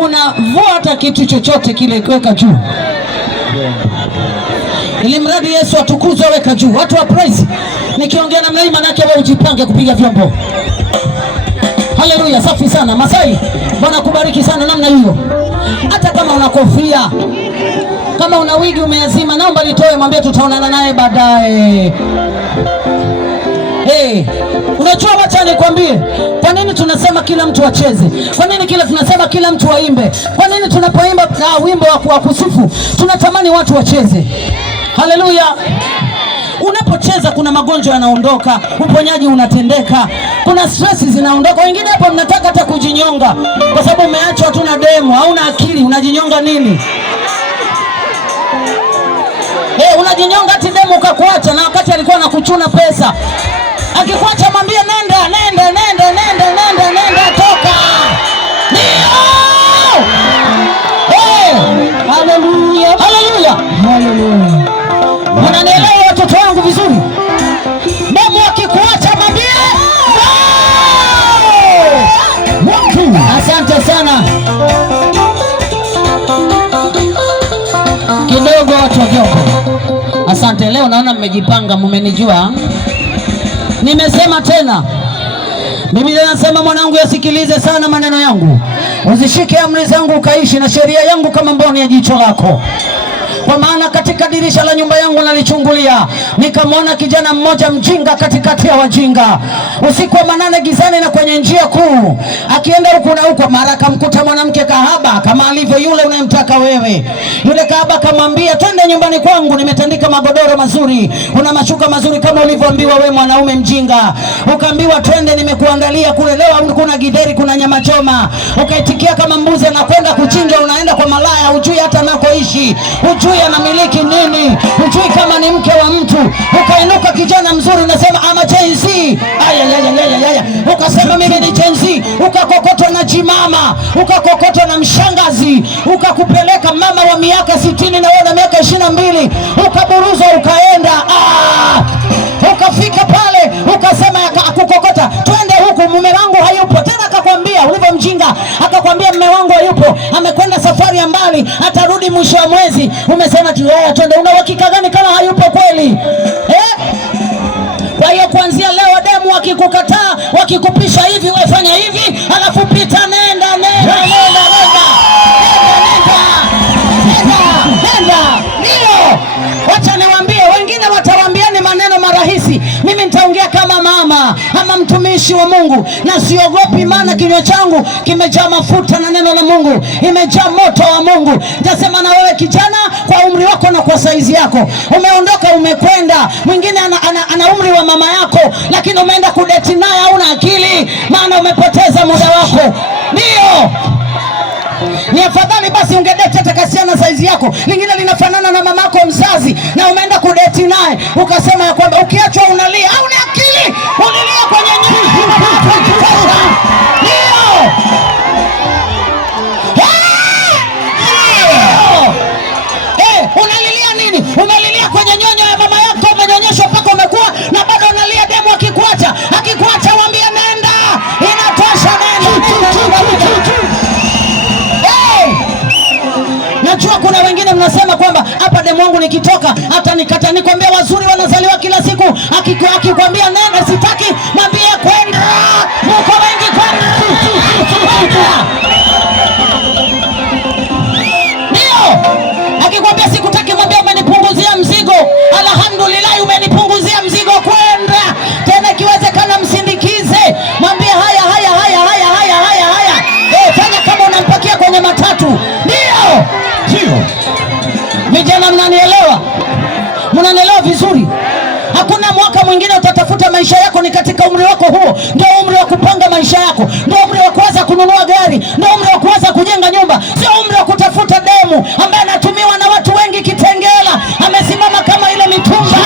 unavua hata kitu chochote kile kuweka juu, ili mradi Yesu atukuzwe, weka juu. Watu wa praise, nikiongea namna hii maana yake wewe ujipange kupiga vyombo. Haleluya, safi sana. Masai, Bwana kubariki sana namna hiyo. Hata kama una kofia, kama una wigi umeazima, naomba nitoe, mwambie tutaonana naye baadaye. Unajua, wacha nikwambie, kwa nini tunasema kila mtu acheze? Kwa nini tunasema kila mtu aimbe? Kwa nini tunapoimba wimbo wa kusifu tunatamani watu wacheze? Haleluya. Unapocheza kuna magonjwa yanaondoka, uponyaji unatendeka, kuna stress zinaondoka. Wengine hapo mnataka hata kujinyonga kwa sababu umeachwa tu na demu, hauna akili, unajinyonga nini? Unajinyonga ati demu ukakuacha na wakati alikuwa anakuchuna pesa. Akikuacha mwambie nenda toka. Ndio! Haleluya. Haleluya. Haleluya. Unanielewa watoto wangu vizuri? Demu akikuacha mwambie no! Asante sana. Kidogo watu wa vyombo. Asante, leo naona mmejipanga, mmenijua. Nimesema tena, Biblia inasema mwanangu, yasikilize sana maneno yangu, uzishike amri zangu ukaishi, na sheria yangu kama mboni ya jicho lako. Kwa maana katika dirisha la nyumba yangu nalichungulia, nikamwona kijana mmoja mjinga katikati ya wajinga, usiku wa manane gizani na kwenye njia kuu, akienda huku na huko. Mara akamkuta mwanamke kahaba kama alivyo yule unayemtaka wewe. Yule kahaba akamwambia, twende nyumbani kwangu, nimetandika magodoro mazuri, una mashuka mazuri kama ulivyoambiwa wewe mwanaume mjinga. Ukaambiwa twende, nimekuandalia kule leo, kuna gideri, kuna nyama choma. Ukaitikia kama mbuzi anakwenda kuchinja, unaenda kwa malaya, hujui hata nakoishi, hujui anamiliki nini, hujui kama ni mke wa mtu. Ukainuka kijana mzuri, unasema ama Gen Z. Ukasema mimi ni Gen Z. Ukakokotwa na jimama, ukakokotwa na mshangazi, ukakupeleka mama wa miaka 60 na wewe na miaka 22, ukaburuzwa ukaenda. Ukafika pale ukasema, akukokota, twende huku, mume wangu hayupo tena. Akakwambia ulivyo mjinga, akakwambia mume wangu hayupo, amekwenda safari ya mbali, atarudi mwisho wa mwezi. Umesema tu twende. Una uhakika gani kama hayupo kweli? Kwa hiyo kuanzia leo demu wakikukataa, wakikupisha hivi, wafanya hivi, alafu pita, nenda. Ndio. Wacha niwaambie, wengine watawaambiani maneno marahisi. Mimi nitaongea kama mama ama mtumishi wa Mungu, na siogopi, maana kinywa changu kimejaa mafuta na neno la Mungu, imejaa moto wa Mungu. Nitasema na wewe kijana, kwa umri wako na kwa saizi yako, umeondoka umekwenda. Mwingine ana umri wa mama yako, lakini umeenda kudeti naye, hauna akili, maana umepoteza muda wako. Ndio. Ni afadhali basi ungedeti hata kasiana saizi yako, lingine linafanana na mamako mzazi, na umeenda kudeti naye, ukasema ya kwamba ukiachwa unalia. Hauna akili, ulilia kwenye nyumba. Ndio. Unalilia nini? Umelilia kwenye nyonyo ya mama yako, umenyonyeshwa mpaka umekuwa, na bado unalia. Demu akikuacha waambie nenda, inatosha, nenda. Najua kuna wengine mnasema kwamba hapa demu wangu nikitoka hata nikata. Nikwambia wazuri wanazaliwa kila siku. Akikwambia nenda sitaki, mwambie kwenda. Mko wengi kwenda. Ndio. Akikwambia sikutaki, mwambie umenipunguzia mzigo. Alhamdulillah, umenipunguzia mzigo, kwenda. Tena ikiwezekana msindikize. Mwambie haya. Fanya kama unampakia kwenye matatu. Ndio. Vijana mnanielewa? Mnanielewa vizuri? Hakuna mwaka mwingine utatafuta maisha yako, ni katika umri wako huo. Ndio umri wa kupanga maisha yako, ndio umri wa kuanza kununua gari, ndio umri wa kuanza kujenga nyumba, sio umri wa kutafuta demu ambaye anatumiwa na watu wengi kitengela, amesimama kama ile mitumba.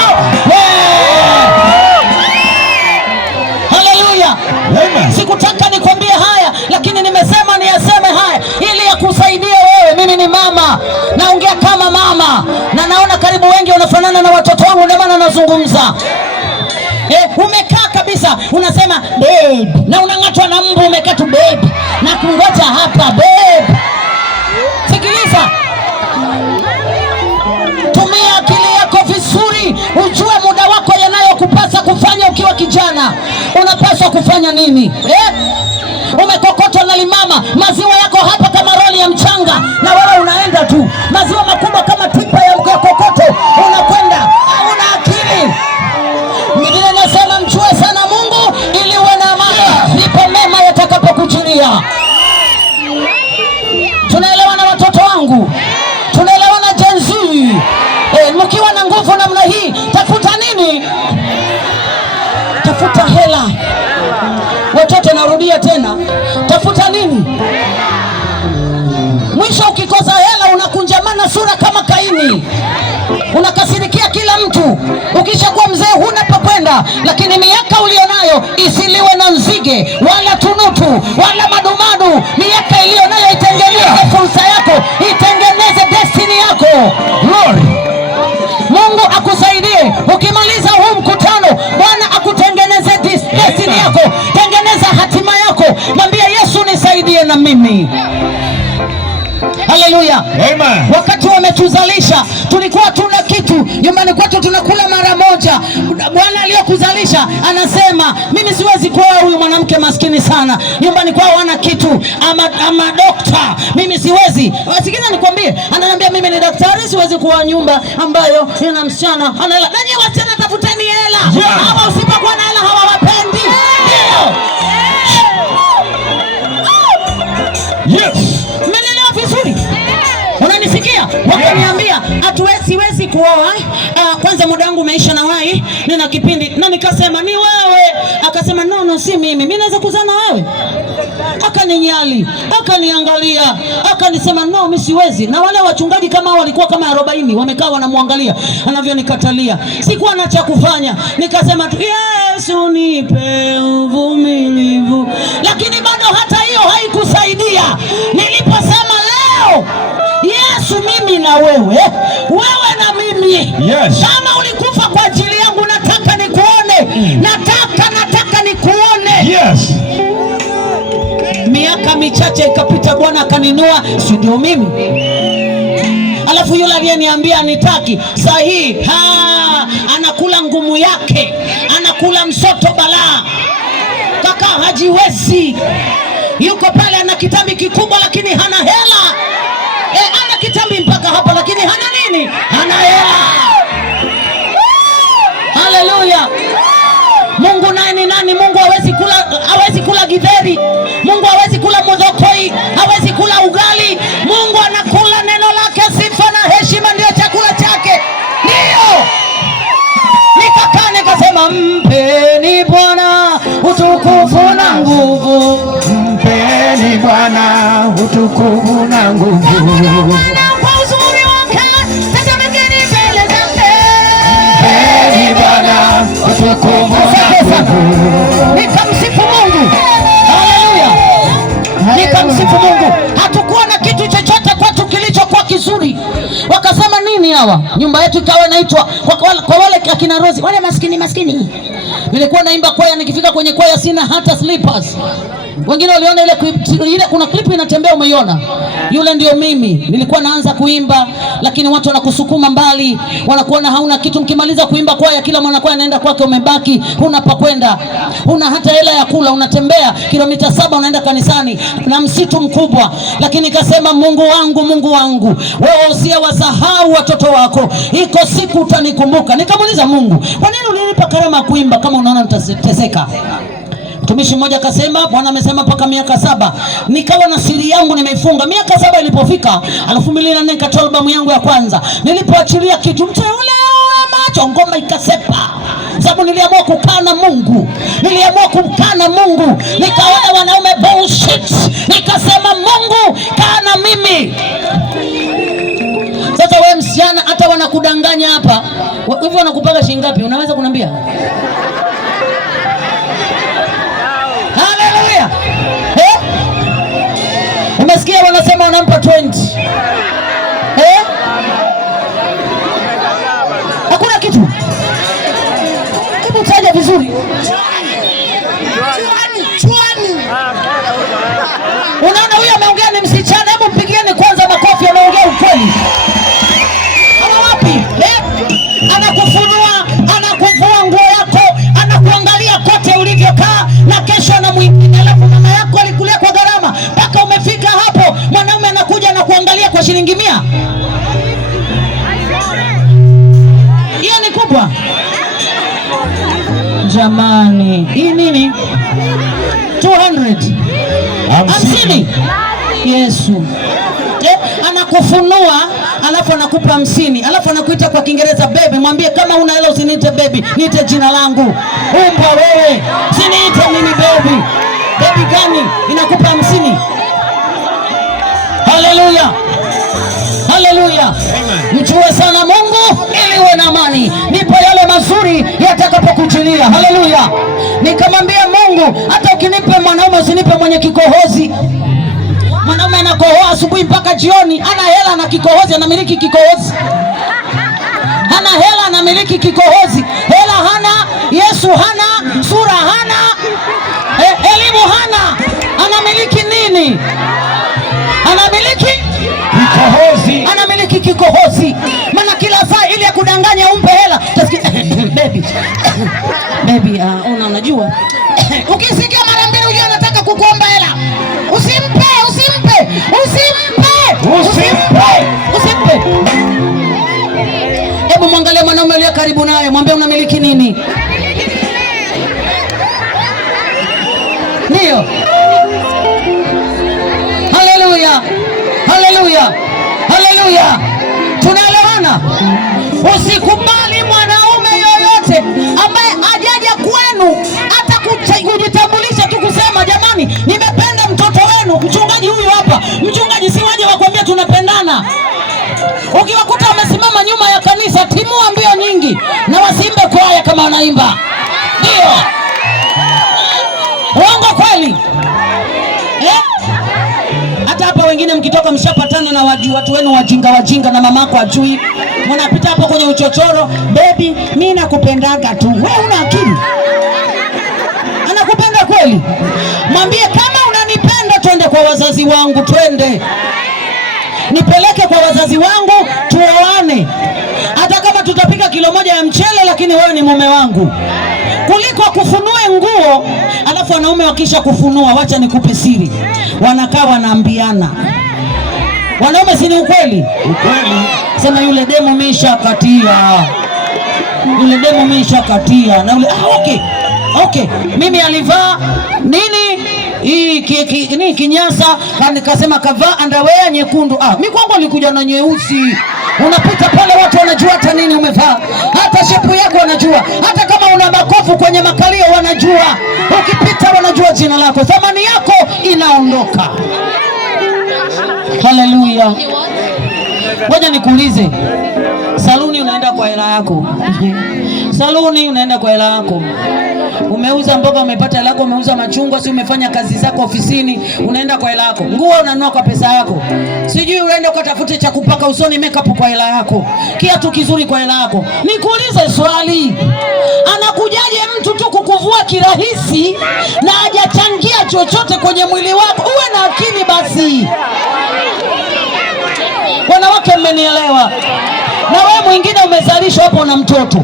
Haleluya. Sikutaka nikwambie haya, lakini nimesema niyaseme haya ili yakusaidie wewe. Mimi ni mama, naongea kama mama, na naona karibu wengi wanafanana na watoto wangu, ndio maana nazungumza. Umekaa kabisa unasema babe, na unang'atwa na mbu, umekaa tu babe, na kungoja hapa babe. kijana, unapaswa kufanya nini? Umekokotwa na limama, maziwa yako hapa kama roli ya mchanga, na wewe unaenda tu, maziwa makubwa kama tipa ya kokoto, unakwenda. Hauna akili. Biblia inasema mjue sana Mungu ili uwe na amani, ndipo mema yatakapokujilia. Tunaelewa na watoto wangu? Tunaelewa na Gen Z? Mkiwa na nguvu namna hii, tafuta nini? Tafuta hela. Watoto, narudia tena, tafuta nini? Mwisho ukikosa hela unakunjamana sura kama Kaini, unakasirikia kila mtu. Ukishakuwa mzee huna pakwenda, lakini miaka ulionayo isiliwe na nzige wala tunutu wala madumadu. Miaka ilionayo itengeneze fursa yako, itengeneze destiny yako. Lord, Mungu akusaidie. Ukimaliza huu mkutano, Bwana akutengeneze destiny yako, tengeneza hatima yako. Mwambie Yesu, nisaidie na mimi. Haleluya. Amen. Wakati wametuzalisha tulikuwa tuna kitu nyumbani kwetu, tunakula mara moja. Bwana aliyokuzalisha anasema mimi siwezi kuoa huyu mwanamke maskini sana, nyumbani kwao wana kitu, ama dokta, mimi siwezi. Sikiza nikwambie, ananiambia mimi ni daktari, siwezi kuoa nyumba ambayo ina msichana ana hela. Nanyi wasichana tafuteni hela. Hawa usipokuwa na hela hawawapendi. Yes. Menelewa vizuri? Unanisikia? Wakaniambia siwezi kuoa. Kwanza muda wangu umeisha na wai, nina kipindi. Na nikasema ni wewe. Akasema no, si mimi. Mimi naweza kuzaa na wewe? Akaninyali, akaniangalia, akanisema no, mimi siwezi. Na wale wachungaji kama walikuwa kama 40 wamekaa wanamwangalia anavyonikatalia. Sikuwa na cha kufanya. Nikasema tu Yesu nipe uvumilivu. Lakini bado hata hiyo haikusaidia. Niliposema leo Yesu, mimi na wewe, wewe na mimi, yes. Kama ulikufa kwa ajili yangu, nataka nikuone. Nataka nikuone. Yes. Miaka michache ikapita, Bwana akaninua, si ndio mimi? Alafu yule aliyeniambia anitaki sahihi, anakula ngumu yake, anakula msoto balaa. Kaka hajiwezi. Yuko pale ana kitambi kikubwa lakini hana hela. Ana kitambi mpaka hapa lakini hana nini? Hana hela. Haleluya. Mungu naye ni nani? Mungu hawezi kula githeri. Mungu hawezi kula mudhokoi, hawezi kula ugali. Mungu anakula neno lake. Sifa na heshima ndio chakula chake. Ndio. Nikakaa nikasema, mpeni Bwana utukufu na nguvu. Mpeni Bwana utukufu na nguvu. Kwa uzuri wake tetemekeni mbele zake. Mpeni Bwana utukufu na nguvu. Nikamsifu Mungu. Haleluya. Nikamsifu Mungu. Hatukuwa na kitu chochote kwetu kilichokuwa kizuri. Wakasema nini hawa? Nyumba yetu ikawa inaitwa kwa wale akina Rozi, wale maskini. Nilikuwa naimba kwaya, nikifika kwenye kwaya sina hata slippers. Wengine waliona ile kuna clip inatembea, umeiona? Yule ndio mimi. Nilikuwa naanza kuimba, lakini watu wanakusukuma mbali, wanakuona hauna kitu. Mkimaliza kuimba kwaya, kila mwanakwaya anaenda kwake, umebaki huna pa kwenda, huna hata hela ya kula, unatembea kilomita 7 unaenda kanisani na msitu mkubwa. Lakini nikasema, Mungu wangu, wewe usiyewasahau watoto wako, iko siku utanikumbuka. Nikamuuliza Mungu, kwa nini ulinipa karama ya kuimba kama unaona nitateseka? Mtumishi mmoja akasema, Bwana amesema mpaka miaka 7. Nikawa na siri yangu nimeifunga. Miaka 7 ilipofika 2004 nikatoa albamu yangu ya kwanza. Nilipoachilia kitu, mteule macho, ngoma ikasepa. Sababu niliamua kukaa na Mungu. Nikaona wanaume bullshit. Nikasema, Mungu kaa na mimi. Sasa wewe msichana, hata wanakudanganya hapa. Hivyo wanakupaga shilingi ngapi? Unaweza kuniambia? Haleluya. Umesikia wanasema wanampa 20. Hakuna kitu. Hebu taja vizuri. Chwani. Unaona huyu ameongea ni msichana, hebu mpigieni kwanza makofi, anaongea ukweli. Ana wapi? Anakufunua, anakuvua nguo yako, anakuangalia kwa shilingi 100. Hiyo ni kubwa jamani. Hii nini? 200 50. Yesu anakufunua alafu anakupa 50, alafu anakuita kwa Kiingereza baby. Mwambie kama una hela usiniite baby, niite jina langu. Umbwa wewe, usiniite mimi baby. Baby gani inakupa 50? Haleluya, haleluya. Mjue sana Mungu ili uwe na amani, ndipo yale mazuri yatakapokujilia. Haleluya. Nikamwambia Mungu, hata ukinipe mwanaume usinipe mwenye kikohozi. Mwanaume anakohoa asubuhi mpaka jioni, ana hela na kikohozi, anamiliki kikohozi. Hana hela, anamiliki kikohozi. Hela hana, Yesu hana, sura hana, elimu hana, anamiliki nini? Anamiliki kikohozi, anamiliki kikohozi. Maana kila saa ili ya kudanganya umpe hela, utasikia baby baby, unajua ukisikia mara mbili unajua anataka kukuomba hela, usimpe usimpe usimpe usimpe usimpe. Hebu mwangalie mwanaume aliye karibu naye, mwambie unamiliki nini? Ndio. Haleluya, haleluya, haleluya. Tunaelewana? Usikubali mwanaume yoyote ambaye ajaja kwenu hata kujitambulisha tu kusema jamani nimependa mtoto wenu. Mchungaji huyu hapa, mchungaji si waje wakwambia tunapendana. Ukiwakuta wamesimama nyuma ya kanisa, timua mbio nyingi na wasimbe kwaya kama wanaimba. Ndio. Uongo kweli? Hata hapa wengine mkitoka mshapatana na watu wenu wajinga na mamako ajui. Mnapita hapo kwenye uchochoro, baby mimi nakupendaga tu. Wewe una akili? Anakupenda kweli? Mwambie kama unanipenda twende kwa wazazi wangu, twende. Nipeleke kwa wazazi wangu tuoane. Hata kama tutapika kilo moja ya mchele lakini wewe ni mume wangu. Kuliko kufunue nguo, alafu wanaume wakisha kufunua, wacha nikupe siri, wanakaa wanaambiana. Wanaume si ni ukweli? Ukweli. Sema yule demo mishakatia. Yule demo mishakatia. Na yule okay. Mimi alivaa nini? Hii kinyasa, nikasema kavaa underwear nyekundu. Mimi kwangu alikuja na nyeusi. Unapita pale watu wanajua hata nini umevaa. Hata shepu yako wanajua. Hata kama una makofu kwenye makalio wanajua. Ukipita wanajua jina lako. Thamani yako inaondoka. Haleluya. Ngoja nikuulize. Saluni unaenda kwa hela yako. Saluni unaenda kwa hela yako. Umeuza mboga umepata hela yako, umeuza machungwa, si umefanya kazi zako ofisini, unaenda kwa hela yako. Nguo unanunua kwa pesa yako. Sijui unaenda ukatafute cha kupaka usoni, makeup kwa hela yako. Kiatu kizuri kwa hela yako. Nikuulize swali. Anakujaje mtu tu kukuvua kirahisi na hajachangia chochote kwenye mwili wako? Uwe na akili basi. Wanawake mmenielewa? Na wewe mwingine umezalishwa hapo na mtoto.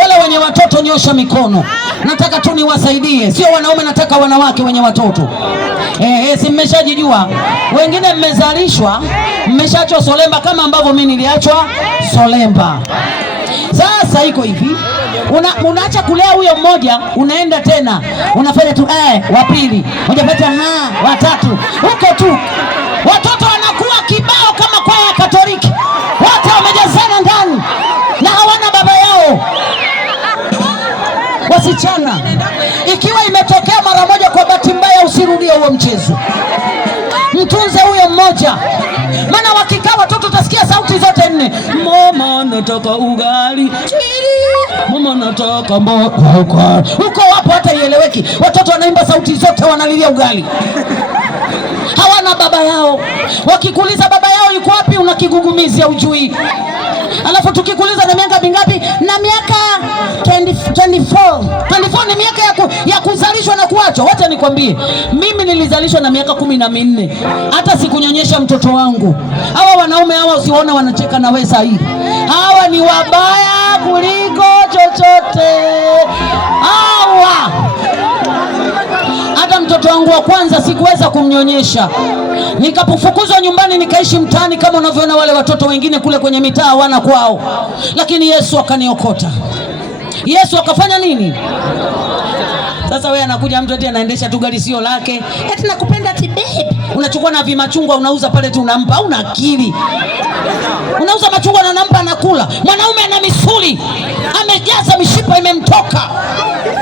Wale wenye watoto nyosha mikono. Nataka tu niwasaidie. Sio wanaume, nataka wanawake wenye watoto. Si mmeshajijua. Wengine mmezalishwa, mmeshaachwa solemba kama ambavyo mimi niliachwa solemba. Sasa iko hivi. Unaacha kulea huyo mmoja, unaenda tena. Unafanya tu wa pili. Hujapata wa tatu. Huko tu. Watoto wanakuwa kibao kama kwaya Katoliki. Wote wamejazana ndani na hawana baba yao. Wasichana, ikiwa imetokea mara moja kwa bahati mbaya, usirudie huo mchezo. Mtunze huyo mmoja. Maana wakikaa watoto utasikia sauti zote 4. Mama nataka ugali. Mama nataka mboga. Huko wapo hata ieleweki. Watoto wanaimba sauti zote, wanalilia ugali. Hawana baba yao. Wakikuuliza baba yao yuko wapi, unakigugumizia ujui. Alafu tukikuuliza na miaka mingapi? Na miaka 24. 24 ni miaka ya kuzalishwa na kuachwa. Wacha nikwambie, mimi nilizalishwa na miaka 14. Hata sikunyonyesha mtoto wangu. Hawa wanaume hawa usiona wanacheka na wewe sahihi. Hawa ni wabaya kuliko chochote. Hawa. Hata mtoto wangu wa kwanza sikuweza kumnyonyesha, nikapofukuzwa nyumbani nikaishi mtaani kama unavyoona wale watoto wengine kule kwenye mitaa wana kwao, lakini Yesu akaniokota. Yesu akafanya nini? Sasa wewe anakuja mtu eti anaendesha tu gari sio lake, eti nakupenda ati babe, unachukua na vimachungwa unauza pale tu unampa. Una akili? Unauza machungwa na unampa anakula. Mwanaume ana misuli, amejaza mishipa imemtoka,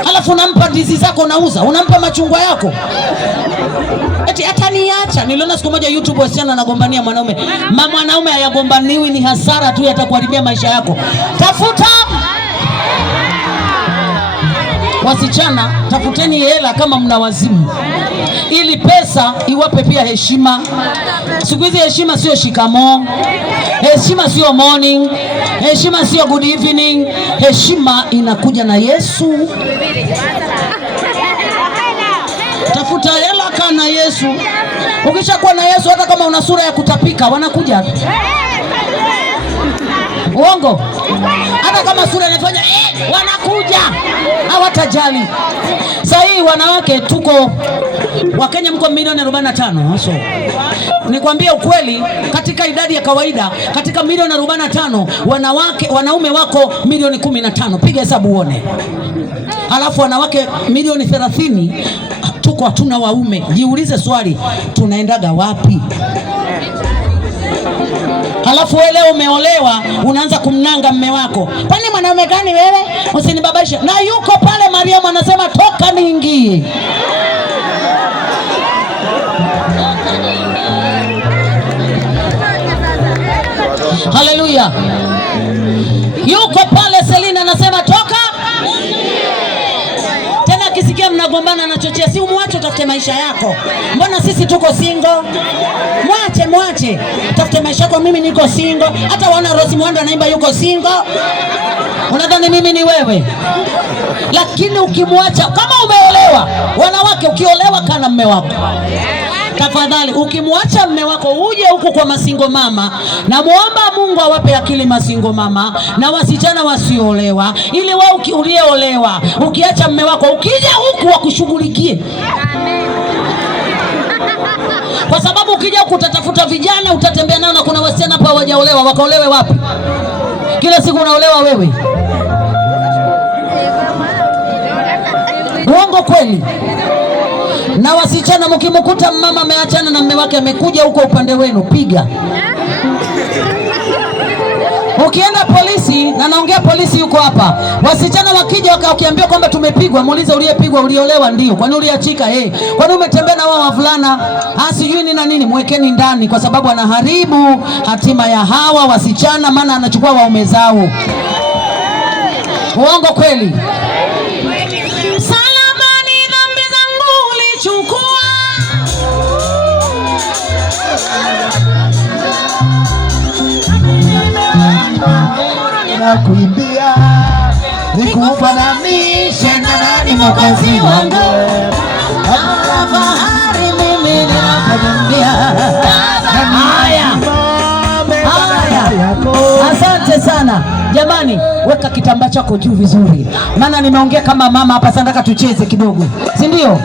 alafu unampa ndizi zako unauza, unampa machungwa yako eti ataniacha. Niliona siku moja YouTube wasichana anagombania mwanaume. Mwanaume hayagombaniwi, ni hasara tu, yatakuharibia maisha yako. Tafuta wasichana, tafuteni hela kama mna wazimu, ili pesa iwape pia heshima. Siku hizi heshima sio shikamo, heshima sio morning, heshima sio good evening. Heshima inakuja na Yesu. Tafuta hela kana Yesu. Ukishakuwa na Yesu, hata kama una sura ya kutapika wanakuja. Uongo? Hata kama sura inafanya wanakuja, hawatajali. Sasa hii wanawake tuko Wakenya mko milioni 45. So nikwambie ukweli, katika idadi ya kawaida, katika milioni 45 wanaume wako milioni 15. Piga hesabu uone. Halafu wanawake milioni 30 tuko hatuna waume. Jiulize swali, tunaendaga wapi? Halafu wewe leo umeolewa unaanza kumnanga mme wako. Kwani mwanaume gani wewe? Usinibabaishe. Na yuko pale Mariamu anasema toka niingie. Haleluya. Yuko pale Selina anasema toka. Tena akisikia mnagombana anachochea, si umwache utafute maisha yako. Mbona sisi tuko single? Mwache tafute maisha yako, mimi niko single. Hata wana Rose Muhando anaimba yuko single. Unadhani mimi ni wewe? Lakini ukimwacha, kama umeolewa, wanawake ukiolewa kana mme wako, tafadhali ukimwacha mme wako uje huku kwa masingo mama, na muomba Mungu awape akili masingo mama na wasichana wasiolewa, ili wewe ulieolewa ukiacha mme wako ukija huku wakushughulikie. Kwa sababu ukija huku utatafuta vijana, utatembea nao, na kuna wasichana hapa hawajaolewa. Wakaolewe wapi? Kila siku unaolewa wewe. Uongo kweli? Na wasichana mkimkuta mama ameachana na mume wake amekuja huko upande wenu, piga. Ukienda polisi, na naongea polisi yuko hapa, wasichana wakija wakiambia kwamba tumepigwa, muulize uliyepigwa uliolewa? Ndio. Kwani uliachika? Kwani umetembea na wao wavulana? Sijui ni na nini. Mwekeni ndani, kwa sababu anaharibu hatima ya hawa wasichana, maana anachukua waume zao. Uongo kweli? Salamani dhambi zangu ulichukua. Na kuimbia nikufananishe na nani mwokozi wangu, ala fahari mimi ninakuimbia. Haya, asante sana jamani. Weka kitambaa chako juu vizuri, maana nimeongea kama mama hapa. Sasa nataka tucheze kidogo, si ndio?